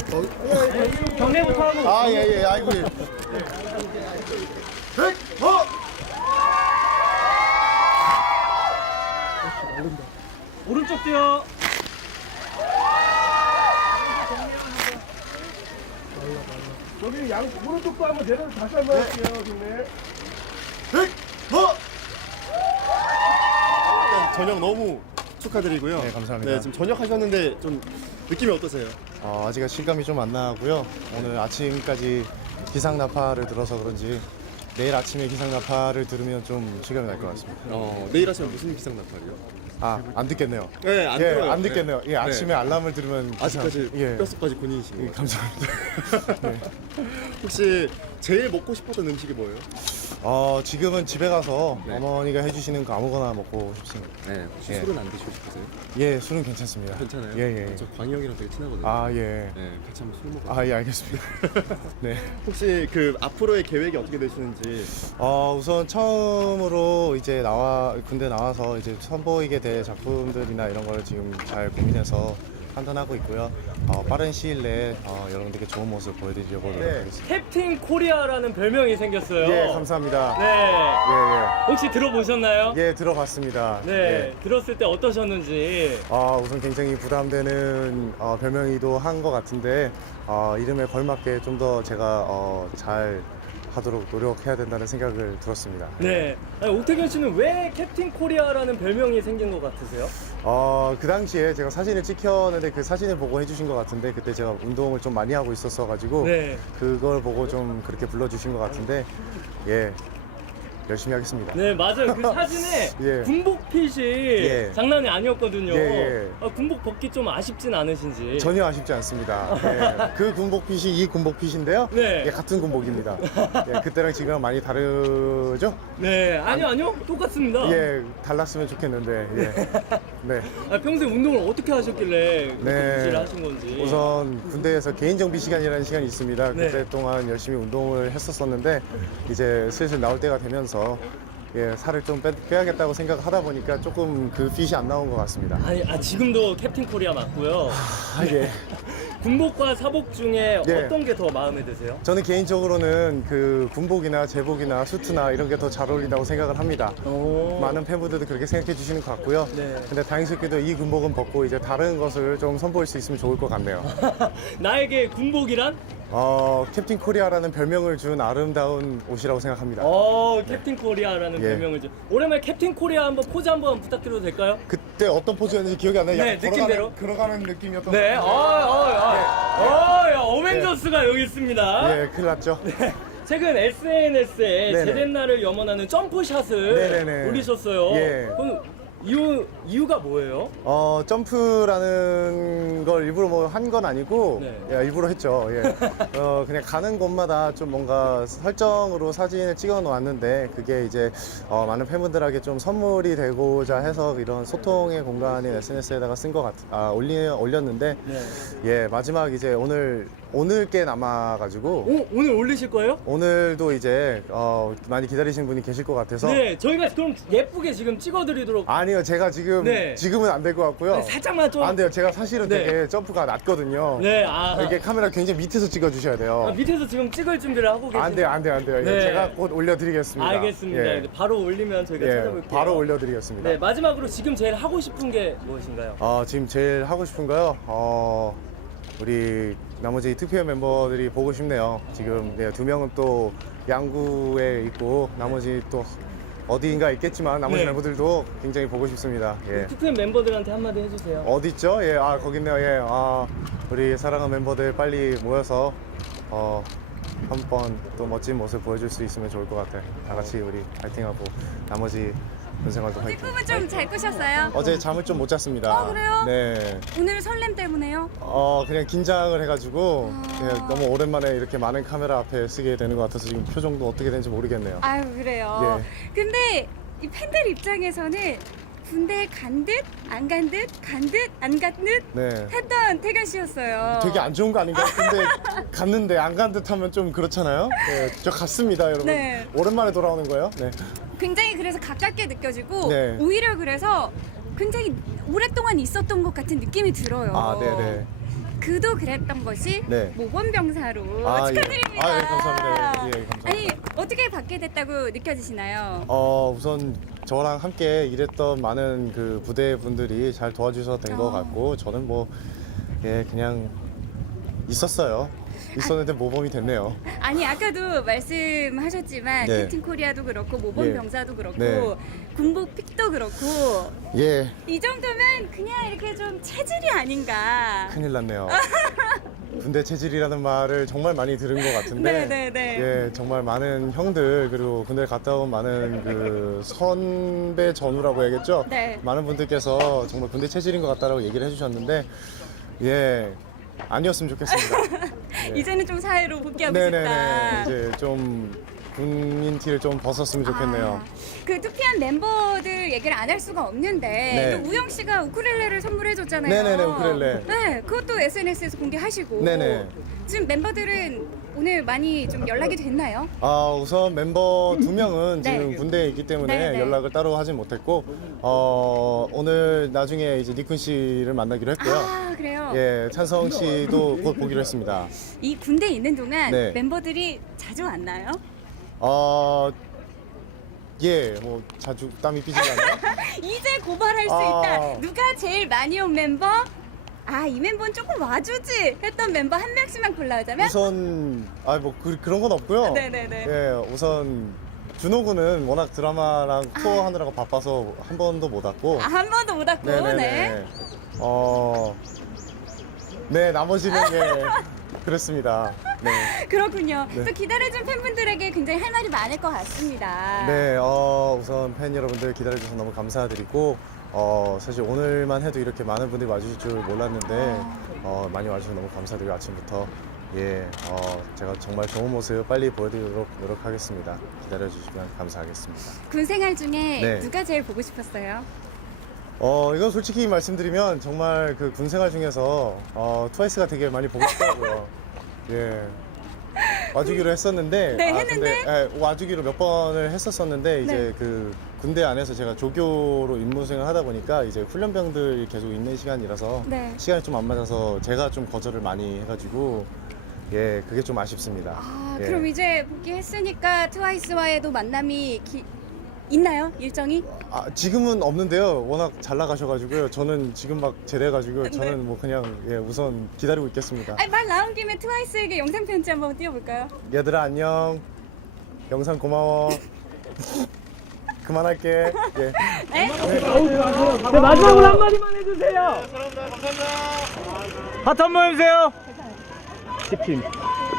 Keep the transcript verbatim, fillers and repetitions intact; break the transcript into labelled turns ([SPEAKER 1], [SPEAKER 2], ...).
[SPEAKER 1] 경례부터 하고.
[SPEAKER 2] 아, 예, 예, 아이고. 예. 백, 어!
[SPEAKER 1] 오른쪽 뛰어.
[SPEAKER 3] 저기 양 오른쪽도 한번 내려서 다시 한번 할게요, 경례.
[SPEAKER 2] 백, 어! 일단 저녁 너무 축하드리고요.
[SPEAKER 4] 네, 감사합니다.
[SPEAKER 2] 네, 지금 저녁 하셨는데 좀 느낌이 어떠세요?
[SPEAKER 4] 어, 아직 실감이 좀 안 나고요. 오늘 아침까지 기상나파를 들어서 그런지 내일 아침에 기상나파를 들으면 좀 실감이 날 것 같습니다.
[SPEAKER 2] 어, 내일 하시면 무슨 기상 나팔이요?
[SPEAKER 4] 아, 안 듣겠네요.
[SPEAKER 2] 네, 안
[SPEAKER 4] 예,
[SPEAKER 2] 들어요.
[SPEAKER 4] 안 듣겠네요. 예,
[SPEAKER 2] 네.
[SPEAKER 4] 아침에 알람을 들으면 기상-
[SPEAKER 2] 아직까지
[SPEAKER 4] 예,
[SPEAKER 2] 뼛속까지 군인이신
[SPEAKER 4] 예,
[SPEAKER 2] 거예요?
[SPEAKER 4] 감사합니다. 네.
[SPEAKER 2] 혹시 제일 먹고 싶었던 음식이 뭐예요?
[SPEAKER 4] 어, 지금은 집에 가서
[SPEAKER 2] 네.
[SPEAKER 4] 어머니가 해주시는 거 아무거나 먹고 싶습니다.
[SPEAKER 2] 네, 혹시
[SPEAKER 4] 예.
[SPEAKER 2] 술은 안 드시고 싶으세요?
[SPEAKER 4] 예, 술은 괜찮습니다.
[SPEAKER 2] 괜찮아요?
[SPEAKER 4] 예, 예.
[SPEAKER 2] 저 광희 형이랑 되게 친하거든요.
[SPEAKER 4] 아, 예.
[SPEAKER 2] 네, 같이 한번 술 먹어요.
[SPEAKER 4] 아, 예, 알겠습니다. 네.
[SPEAKER 2] 혹시 그 앞으로의 계획이 어떻게 되시는지?
[SPEAKER 4] 어, 우선 처음으로 이제 나와 군대 나와서 이제 선보이게 될 작품들이나 이런 걸 지금 잘 고민해서 판단하고 있고요. 어, 빠른 시일 내에 어, 여러분들께 좋은 모습 보여드리려고 노력하겠습니다.
[SPEAKER 1] 캡틴 코리아라는 별명이 생겼어요.
[SPEAKER 4] 예, 감사합니다.
[SPEAKER 1] 네.
[SPEAKER 4] 예,
[SPEAKER 1] 혹시 들어보셨나요?
[SPEAKER 4] 예. 예, 들어봤습니다.
[SPEAKER 1] 네.
[SPEAKER 4] 예.
[SPEAKER 1] 들었을 때 어떠셨는지.
[SPEAKER 4] 어, 우선 굉장히 부담되는 어, 별명이기도 한 것 같은데 어, 이름에 걸맞게 좀 더 제가 어, 잘 하도록 노력해야 된다는 생각을 들었습니다.
[SPEAKER 1] 네. 아니, 옥태균 씨는 왜 캡틴 코리아라는 별명이 생긴 것 같으세요?
[SPEAKER 4] 어, 그 당시에 제가 사진을 찍혔는데 그 사진을 보고 해주신 것 같은데 그때 제가 운동을 좀 많이 하고 있었어 가지고
[SPEAKER 1] 네.
[SPEAKER 4] 그걸 보고 좀 그렇게 불러주신 것 같은데 예, 열심히 하겠습니다.
[SPEAKER 1] 네, 맞아요. 그 사진에
[SPEAKER 4] 예.
[SPEAKER 1] 군복핏이
[SPEAKER 4] 예.
[SPEAKER 1] 장난이 아니었거든요.
[SPEAKER 4] 예, 예.
[SPEAKER 1] 아, 군복 벗기 좀 아쉽진 않으신지.
[SPEAKER 4] 전혀 아쉽지 않습니다. 예, 그 군복핏이 이 군복핏인데요.
[SPEAKER 1] 네.
[SPEAKER 4] 예, 같은 군복입니다. 예, 그때랑 지금 많이 다르죠?
[SPEAKER 1] 네, 아니요, 아니요. 똑같습니다.
[SPEAKER 4] 예, 달랐으면 좋겠는데. 예. 네.
[SPEAKER 1] 아, 평소에 운동을 어떻게 하셨길래 그렇게
[SPEAKER 4] 네.
[SPEAKER 1] 유지를 하신 건지.
[SPEAKER 4] 우선 군대에서 개인정비 시간이라는 시간이 있습니다.
[SPEAKER 1] 네.
[SPEAKER 4] 그때 동안 열심히 운동을 했었었는데 이제 슬슬 나올 때가 되면서 예, 살을 좀 빼, 빼야겠다고 생각하다 보니까 조금 그 핏이 안 나온 것 같습니다.
[SPEAKER 1] 아니, 아, 지금도 캡틴 코리아 맞고요.
[SPEAKER 4] 아, 예.
[SPEAKER 1] 군복과 사복 중에
[SPEAKER 4] 예.
[SPEAKER 1] 어떤 게 더 마음에 드세요?
[SPEAKER 4] 저는 개인적으로는 그 군복이나 제복이나 수트나 이런 게 더 잘 어울린다고 생각을 합니다.
[SPEAKER 1] 오.
[SPEAKER 4] 많은 팬분들도 그렇게 생각해 주시는 것 같고요.
[SPEAKER 1] 네.
[SPEAKER 4] 근데 다행스럽게도 이 군복은 벗고 이제 다른 것을 좀 선보일 수 있으면 좋을 것 같네요.
[SPEAKER 1] 나에게 군복이란?
[SPEAKER 4] 어, 캡틴 코리아라는 별명을 준 아름다운 옷이라고 생각합니다.
[SPEAKER 1] 어, 캡틴 코리아라는
[SPEAKER 4] 예.
[SPEAKER 1] 별명을 좀. 오랜만에 캡틴 코리아 한번 포즈 한번 부탁드려도 될까요?
[SPEAKER 4] 그때 어떤 포즈였는지 기억이 안 나요.
[SPEAKER 1] 네,
[SPEAKER 4] 약간
[SPEAKER 1] 느낌대로.
[SPEAKER 4] 걸어가는, 걸어가는 느낌이었던
[SPEAKER 1] 네, 어,
[SPEAKER 4] 것
[SPEAKER 1] 어,
[SPEAKER 4] 같은데.
[SPEAKER 1] 어, 어, 야, 어벤져스가 여기 있습니다.
[SPEAKER 4] 예, 큰일 났죠.
[SPEAKER 1] 최근 에스엔에스에
[SPEAKER 4] 네네.
[SPEAKER 1] 제덴나를 염원하는 점프샷을
[SPEAKER 4] 네네네.
[SPEAKER 1] 올리셨어요.
[SPEAKER 4] 예.
[SPEAKER 1] 그럼 이유, 이유가 뭐예요?
[SPEAKER 4] 어, 점프라는 걸 일부러 뭐 한 건 아니고,
[SPEAKER 1] 네.
[SPEAKER 4] 예, 일부러 했죠. 예. 어, 그냥 가는 곳마다 좀 뭔가 설정으로 사진을 찍어 놓았는데, 그게 이제, 어, 많은 팬분들에게 좀 선물이 되고자 해서 이런 소통의 공간인 에스엔에스에다가 쓴 것 같, 아, 올리, 올렸는데,
[SPEAKER 1] 네.
[SPEAKER 4] 예, 마지막 이제 오늘, 오늘 게 남아가지고,
[SPEAKER 1] 오, 오늘 올리실 거예요?
[SPEAKER 4] 오늘도 이제, 어, 많이 기다리시는 분이 계실 것 같아서,
[SPEAKER 1] 네, 저희가 그럼 예쁘게 지금 찍어드리도록.
[SPEAKER 4] 아니요, 제가 지금,
[SPEAKER 1] 네.
[SPEAKER 4] 지금은 안 될 것 같고요.
[SPEAKER 1] 네, 살짝만 좀.
[SPEAKER 4] 안 돼요. 제가 사실은
[SPEAKER 1] 네.
[SPEAKER 4] 되게 점프가 낮거든요.
[SPEAKER 1] 네, 아.
[SPEAKER 4] 이게 카메라 굉장히 밑에서 찍어주셔야 돼요.
[SPEAKER 1] 아, 밑에서 지금 찍을 준비를 하고 계신.
[SPEAKER 4] 안 돼요, 안 돼요, 안 돼요. 예,
[SPEAKER 1] 네.
[SPEAKER 4] 제가 곧 올려드리겠습니다.
[SPEAKER 1] 알겠습니다.
[SPEAKER 4] 예,
[SPEAKER 1] 네, 바로 올리면 저희가
[SPEAKER 4] 예,
[SPEAKER 1] 찾아볼게요.
[SPEAKER 4] 바로 올려드리겠습니다.
[SPEAKER 1] 네, 마지막으로 지금 제일 하고 싶은 게 무엇인가요?
[SPEAKER 4] 어, 지금 제일 하고 싶은 거요? 어, 우리 나머지 투피엠 멤버들이 보고 싶네요. 지금 네, 두 명은 또 양구에 있고 나머지 또 어디인가 있겠지만 나머지
[SPEAKER 1] 네.
[SPEAKER 4] 멤버들도 굉장히 보고 싶습니다. 예.
[SPEAKER 1] 투피엠 멤버들한테 한마디 해주세요.
[SPEAKER 4] 어디 있죠? 예, 아 거기 있네요. 예, 아 우리 사랑하는 멤버들 빨리 모여서 어, 한 번 또 멋진 모습 보여줄 수 있으면 좋을 것 같아요. 다 같이 우리 파이팅하고 나머지 군생활도
[SPEAKER 5] 어제
[SPEAKER 4] 파이팅.
[SPEAKER 5] 꿈을 좀 잘 꾸셨어요?
[SPEAKER 4] 어제 잠을 좀 못 잤습니다.
[SPEAKER 5] 어, 그래요?
[SPEAKER 4] 네.
[SPEAKER 5] 오늘 설렘 때문에요?
[SPEAKER 4] 어 그냥 긴장을 해가지고
[SPEAKER 5] 아.
[SPEAKER 4] 그냥 너무 오랜만에 이렇게 많은 카메라 앞에 쓰게 되는 것 같아서 지금 표정도 어떻게 되는지 모르겠네요.
[SPEAKER 5] 아유 그래요.
[SPEAKER 4] 예.
[SPEAKER 5] 근데 이 팬들 입장에서는 군대에 간 듯, 안 간 듯, 간 듯, 안 간 듯
[SPEAKER 4] 네.
[SPEAKER 5] 했던 태견 씨였어요.
[SPEAKER 4] 되게 안 좋은 거 아닌가요? 근데 갔는데 안 간 듯하면 좀 그렇잖아요. 네, 저 갔습니다, 여러분.
[SPEAKER 5] 네.
[SPEAKER 4] 오랜만에 돌아오는 거예요. 네.
[SPEAKER 5] 굉장히 그래서 가깝게 느껴지고
[SPEAKER 4] 네.
[SPEAKER 5] 오히려 그래서 굉장히 오랫동안 있었던 것 같은 느낌이 들어요.
[SPEAKER 4] 아, 네네.
[SPEAKER 5] 그도 그랬던 것이
[SPEAKER 4] 네.
[SPEAKER 5] 모범병사로
[SPEAKER 4] 아, 예.
[SPEAKER 5] 축하드립니다.
[SPEAKER 4] 아, 예, 감사합니다. 예, 예, 감사합니다.
[SPEAKER 5] 아니 어떻게 받게 됐다고 느껴지시나요?
[SPEAKER 4] 어 우선 저랑 함께 일했던 많은 그 부대 분들이 잘 도와주셔서 된 것
[SPEAKER 5] 어.
[SPEAKER 4] 같고 저는 뭐 예 그냥 있었어요. 있었는데 모범이 됐네요.
[SPEAKER 5] 아니 아까도 말씀하셨지만
[SPEAKER 4] 네.
[SPEAKER 5] 캡틴 코리아도 그렇고 모범병사도 그렇고
[SPEAKER 4] 네.
[SPEAKER 5] 군복 픽도 그렇고
[SPEAKER 4] 예
[SPEAKER 5] 이 정도면 그냥 이렇게 좀 체질이 아닌가.
[SPEAKER 4] 큰일 났네요. 군대 체질이라는 말을 정말 많이 들은 것 같은데
[SPEAKER 5] 네, 네, 네.
[SPEAKER 4] 예 정말 많은 형들 그리고 군대 갔다 온 많은 그 선배 전우라고 해야겠죠.
[SPEAKER 5] 네.
[SPEAKER 4] 많은 분들께서 정말 군대 체질인 것 같다라고 얘기를 해주셨는데 예 아니었으면 좋겠습니다. 예.
[SPEAKER 5] 이제는 좀 사회로 복귀하고
[SPEAKER 4] 네네네
[SPEAKER 5] 싶다.
[SPEAKER 4] 이제 좀 군인 티를 좀 벗었으면 좋겠네요.
[SPEAKER 5] 아, 그 투피한 멤버들 얘기를 안 할 수가 없는데
[SPEAKER 4] 네.
[SPEAKER 5] 또 우영 씨가 우쿨렐레를 선물해줬잖아요.
[SPEAKER 4] 네네네, 우쿨렐레.
[SPEAKER 5] 네, 그것도 에스엔에스에서 공개하시고.
[SPEAKER 4] 네네.
[SPEAKER 5] 지금 멤버들은 오늘 많이 좀 연락이 됐나요?
[SPEAKER 4] 아 우선 멤버 두 명은
[SPEAKER 5] 네.
[SPEAKER 4] 지금 군대에 있기 때문에
[SPEAKER 5] 네, 네.
[SPEAKER 4] 연락을 따로 하진 못했고 어 오늘 나중에 이제 니쿤 씨를 만나기로 했고요.
[SPEAKER 5] 아 그래요.
[SPEAKER 4] 예 찬성 씨도 곧 보기로 했습니다.
[SPEAKER 5] 이 군대에 있는 동안
[SPEAKER 4] 네.
[SPEAKER 5] 멤버들이 자주 만나요?
[SPEAKER 4] 어 예, 뭐 자주 땀이 삐지지 않나요?
[SPEAKER 5] 이제 고발할 수
[SPEAKER 4] 아.
[SPEAKER 5] 있다. 누가 제일 많이 온 멤버? 아, 이 멤버는 조금 와주지 했던 멤버 한 명씩만 골라오자면?
[SPEAKER 4] 우선 아 뭐 그, 그런 건 없고요.
[SPEAKER 5] 네네네.
[SPEAKER 4] 예, 우선 준호 군은 워낙 드라마랑 투어
[SPEAKER 5] 아.
[SPEAKER 4] 하느라고 바빠서 한 번도 못 왔고.
[SPEAKER 5] 아, 한 번도 못 왔고, 네.
[SPEAKER 4] 어, 네 나머지는 예 그렇습니다. 네.
[SPEAKER 5] 그렇군요.
[SPEAKER 4] 네.
[SPEAKER 5] 또 기다려준 팬분들에게 굉장히 할 말이 많을 것 같습니다.
[SPEAKER 4] 네, 어, 우선 팬 여러분들 기다려주셔서 너무 감사드리고, 어, 사실 오늘만 해도 이렇게 많은 분들이 와주실 줄 몰랐는데, 어, 많이 와주셔서 너무 감사드리고 아침부터, 예, 어, 제가 정말 좋은 모습 빨리 보여드리도록 노력하겠습니다. 기다려주시면 감사하겠습니다.
[SPEAKER 5] 군 생활 중에
[SPEAKER 4] 네.
[SPEAKER 5] 누가 제일 보고 싶었어요?
[SPEAKER 4] 어, 이건 솔직히 말씀드리면 정말 그 군 생활 중에서, 어, 트와이스가 되게 많이 보고 싶더라고요. 예. 와주기로 했었는데,
[SPEAKER 5] 네,
[SPEAKER 4] 아,
[SPEAKER 5] 했는데?
[SPEAKER 4] 근데, 예, 와주기로 몇 번을 했었었는데, 이제
[SPEAKER 5] 네.
[SPEAKER 4] 그 군대 안에서 제가 조교로 임무 수행을 하다 보니까 이제 훈련병들이 계속 있는 시간이라서
[SPEAKER 5] 네.
[SPEAKER 4] 시간이 좀 안 맞아서 제가 좀 거절을 많이 해가지고, 예, 그게 좀 아쉽습니다.
[SPEAKER 5] 아,
[SPEAKER 4] 예.
[SPEAKER 5] 그럼 이제 복귀했으니까 트와이스와의도 만남이 기... 있나요? 일정이?
[SPEAKER 4] 아, 지금은 없는데요. 워낙 잘 나가셔가지고요. 저는 지금 막 제대해가지고요. 저는
[SPEAKER 5] 네.
[SPEAKER 4] 뭐 그냥 예, 우선 기다리고 있겠습니다.
[SPEAKER 5] 아니, 말 나온 김에 트와이스에게 영상 편지 한번 띄워볼까요?
[SPEAKER 4] 얘들아 안녕. 영상 고마워. 그만할게. 예.
[SPEAKER 5] 네?
[SPEAKER 1] 네, 마지막으로 한마디만 해주세요. 하트 한 번 해주세요. 십 팀.